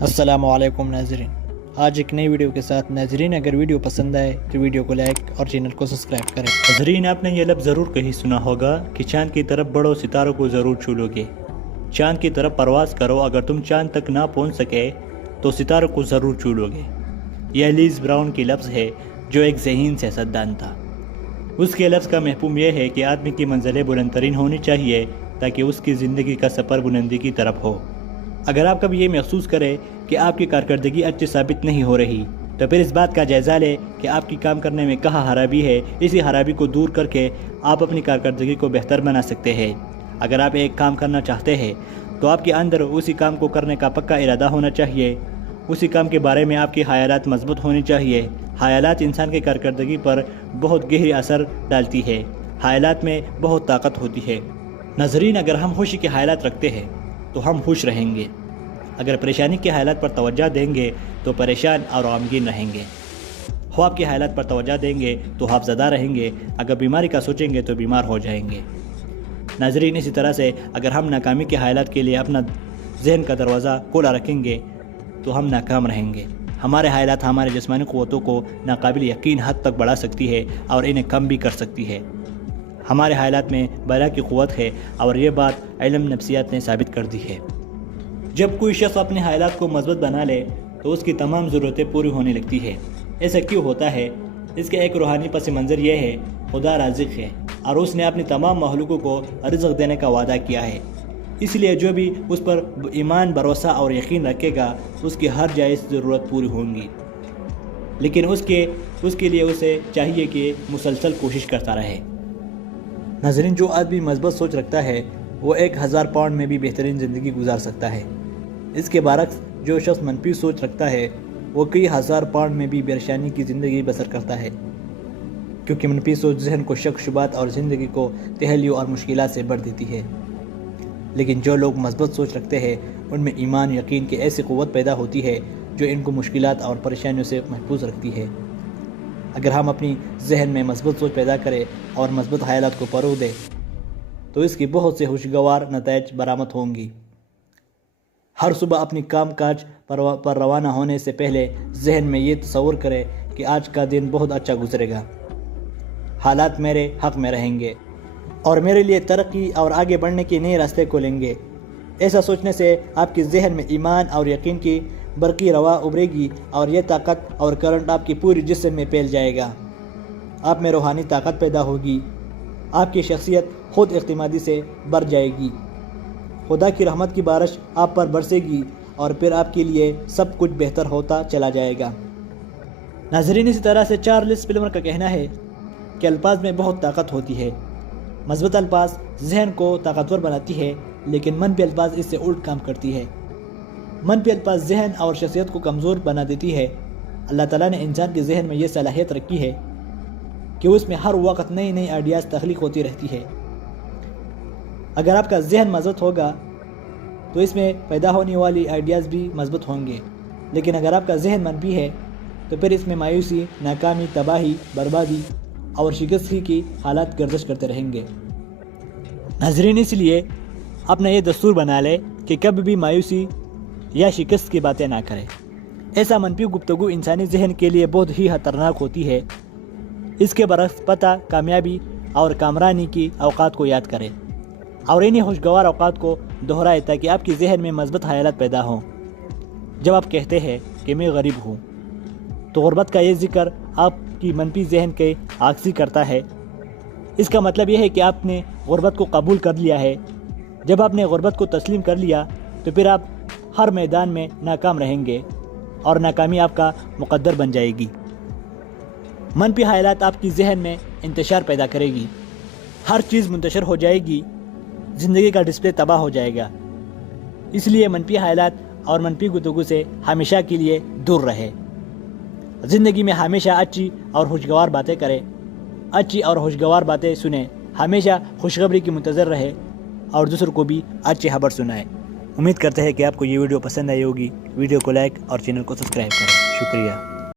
السلام علیکم ناظرین، آج ایک نئی ویڈیو کے ساتھ ناظرین اگر ویڈیو پسند آئے تو ویڈیو کو لائک اور چینل کو سبسکرائب کریں۔ ناظرین آپ نے یہ لفظ ضرور کہیں سنا ہوگا کہ چاند کی طرف بڑھو ستاروں کو ضرور چھو لو گے۔ چاند کی طرف پرواز کرو، اگر تم چاند تک نہ پہنچ سکے تو ستاروں کو ضرور چھو لو گے۔ یہ لیز براؤن کی لفظ ہے جو ایک ذہین سیاستدان تھا۔ اس کے لفظ کا مفہوم یہ ہے کہ آدمی کی منزلیں بلند ترین ہونی چاہیے تاکہ اس کی زندگی کا سفر بلندی کی طرف ہو۔ اگر آپ کبھی یہ محسوس کریں کہ آپ کی کارکردگی اچھی ثابت نہیں ہو رہی تو پھر اس بات کا جائزہ لیں کہ آپ کی کام کرنے میں کہاں خرابی ہے۔ اسی خرابی کو دور کر کے آپ اپنی کارکردگی کو بہتر بنا سکتے ہیں۔ اگر آپ ایک کام کرنا چاہتے ہیں تو آپ کے اندر اسی کام کو کرنے کا پکا ارادہ ہونا چاہیے۔ اسی کام کے بارے میں آپ کی خیالات مضبوط ہونی چاہیے۔ خیالات انسان کی کارکردگی پر بہت گہری اثر ڈالتی ہے۔ خیالات میں بہت طاقت ہوتی ہے۔ ناظرین اگر ہم خوشی کے خیالات رکھتے ہیں تو ہم خوش رہیں گے۔ اگر پریشانی کے حالات پر توجہ دیں گے تو پریشان اور غمگین رہیں گے۔ خواب کے حالات پر توجہ دیں گے تو خوف زدہ رہیں گے۔ اگر بیماری کا سوچیں گے تو بیمار ہو جائیں گے۔ ناظرین اسی طرح سے اگر ہم ناکامی کے حالات کے لیے اپنا ذہن کا دروازہ کھلا رکھیں گے تو ہم ناکام رہیں گے۔ ہمارے حالات ہمارے جسمانی قوتوں کو ناقابل یقین حد تک بڑھا سکتی ہے اور انہیں کم بھی کر سکتی ہے۔ ہمارے حالات میں بلا کی قوت ہے اور یہ بات علم نفسیات نے ثابت کر دی ہے۔ جب کوئی شخص اپنے حالات کو مضبوط بنا لے تو اس کی تمام ضرورتیں پوری ہونے لگتی ہے۔ ایسا کیوں ہوتا ہے؟ اس کا ایک روحانی پس منظر یہ ہے، خدا رازق ہے اور اس نے اپنی تمام مخلوقوں کو رزق دینے کا وعدہ کیا ہے۔ اس لیے جو بھی اس پر ایمان، بھروسہ اور یقین رکھے گا اس کی ہر جائز ضرورت پوری ہوں گی، لیکن اس کے لیے اسے چاہیے کہ مسلسل کوشش کرتا رہے۔ ناظرین جو آدمی مثبت سوچ رکھتا ہے وہ 1000 پاؤنڈ میں بھی بہترین زندگی گزار سکتا ہے۔ اس کے برعکس جو شخص منفی سوچ رکھتا ہے وہ کئی ہزار پاؤنڈ میں بھی پریشانی کی زندگی بسر کرتا ہے، کیونکہ منفی سوچ ذہن کو شک شبہات اور زندگی کو تہلیوں اور مشکلات سے بھر دیتی ہے۔ لیکن جو لوگ مثبت سوچ رکھتے ہیں ان میں ایمان، یقین کی ایسی قوت پیدا ہوتی ہے جو ان کو مشکلات اور پریشانیوں سے محفوظ رکھتی ہے۔ اگر ہم اپنی ذہن میں مثبت سوچ پیدا کریں اور مثبت خیالات کو فروغ دیں تو اس کی بہت سے خوشگوار نتائج برآمد ہوں گی۔ ہر صبح اپنی کام کاج پر روانہ ہونے سے پہلے ذہن میں یہ تصور کریں کہ آج کا دن بہت اچھا گزرے گا، حالات میرے حق میں رہیں گے اور میرے لیے ترقی اور آگے بڑھنے کے نئے راستے کھولیں گے۔ ایسا سوچنے سے آپ کے ذہن میں ایمان اور یقین کی برقی روا ابھرے گی اور یہ طاقت اور کرنٹ آپ کی پوری جسم میں پھیل جائے گا۔ آپ میں روحانی طاقت پیدا ہوگی، آپ کی شخصیت خود اعتمادی سے بھر جائے گی، خدا کی رحمت کی بارش آپ پر برسے گی اور پھر آپ کے لیے سب کچھ بہتر ہوتا چلا جائے گا۔ ناظرین اسی طرح سے چارلس پلمر کا کہنا ہے کہ الفاظ میں بہت طاقت ہوتی ہے۔ مثبت الفاظ ذہن کو طاقتور بناتی ہے لیکن منفی الفاظ اس سے الٹ کام کرتی ہے۔ منفی الفاظ ذہن اور شخصیت کو کمزور بنا دیتی ہے۔ اللہ تعالیٰ نے انسان کے ذہن میں یہ صلاحیت رکھی ہے کہ اس میں ہر وقت نئی نئی آئیڈیاز تخلیق ہوتی رہتی ہے۔ اگر آپ کا ذہن مضبوط ہوگا تو اس میں پیدا ہونے والی آئیڈیاز بھی مضبوط ہوں گے، لیکن اگر آپ کا ذہن منفی ہے تو پھر اس میں مایوسی، ناکامی، تباہی، بربادی اور شکستگی کی حالات گردش کرتے رہیں گے۔ ناظرین اس لیے اپنا یہ دستور بنا لے کہ کبھی بھی مایوسی یا شکست کی باتیں نہ کریں۔ ایسا منفی گفتگو انسانی ذہن کے لیے بہت ہی خطرناک ہوتی ہے۔ اس کے برعکس پتہ کامیابی اور کامرانی کی اوقات کو یاد کریں اور انہی خوشگوار اوقات کو دہرائے تاکہ آپ کے ذہن میں مثبت خیالات پیدا ہوں۔ جب آپ کہتے ہیں کہ میں غریب ہوں تو غربت کا یہ ذکر آپ کی منفی ذہن کے عکاسی کرتا ہے۔ اس کا مطلب یہ ہے کہ آپ نے غربت کو قبول کر لیا ہے۔ جب آپ نے غربت کو تسلیم کر لیا تو پھر آپ ہر میدان میں ناکام رہیں گے اور ناکامی آپ کا مقدر بن جائے گی۔ منفی خیالات آپ کی ذہن میں انتشار پیدا کرے گی، ہر چیز منتشر ہو جائے گی، زندگی کا ڈسپلے تباہ ہو جائے گا۔ اس لیے منفی خیالات اور منفی گفتگو سے ہمیشہ کے لیے دور رہے۔ زندگی میں ہمیشہ اچھی اور خوشگوار باتیں کریں، اچھی اور خوشگوار باتیں سنیں، ہمیشہ خوشخبری کی منتظر رہے اور دوسروں کو بھی اچھی خبر سنائیں۔ امید کرتے ہیں کہ آپ کو یہ ویڈیو پسند آئی ہوگی۔ ویڈیو کو لائک اور چینل کو سبسکرائب کریں۔ شکریہ۔